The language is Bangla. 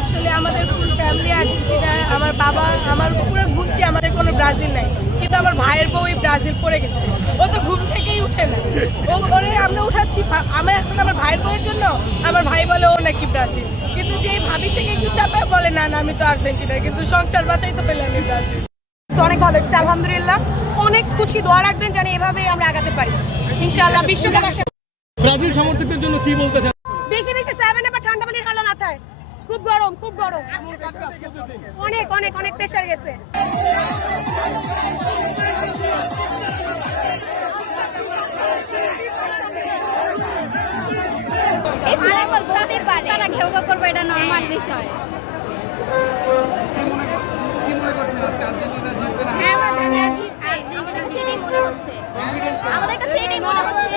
আসলে আমাদের ফুল ফ্যামিলি আর্জেন্টিনা, আমার বাবা, আমার পুরো গোষ্ঠী, আমাদের কোনো ব্রাজিল নাই, কিন্তু আমার ভাইয়ের বউই ব্রাজিল পড়ে গেছে। ও তো ঘুম থেকেই উঠে না, ওরে আমরা উঠাচ্ছি। আমার এখন আমার ভাইয়ের বউয়ের জন্য আমার ভাই বলে ও নাকি ব্রাজিল, কিন্তু যে ভাবি থেকে একটু চাপে বলে না না আমি তো আর্জেন্টিনা, কিন্তু সংসার বাঁচাই তো পেলে আমি ব্রাজিল। অনেক ভালো লাগছে, আলহামদুলিল্লাহ, অনেক খুশি। দোয়া রাখবেন জানি এভাবেই আমরা আগাতে পারি ইনশাআল্লাহ। বিশ্বকাপ ব্রাজিল সমর্থকদের জন্য কি বলতে চান? বেশি বেশি 7 আবার ঠান্ডা পানির খালো মাথায়, খুব গরম, খুব গরম, অনেক অনেক অনেক প্রেসার গেছে। তারা ঘেউ করবো, এটা নর্মাল বিষয়। আমাদের কাছে এটাই মনে হচ্ছে, আমাদের কাছে এটাই মনে হচ্ছে।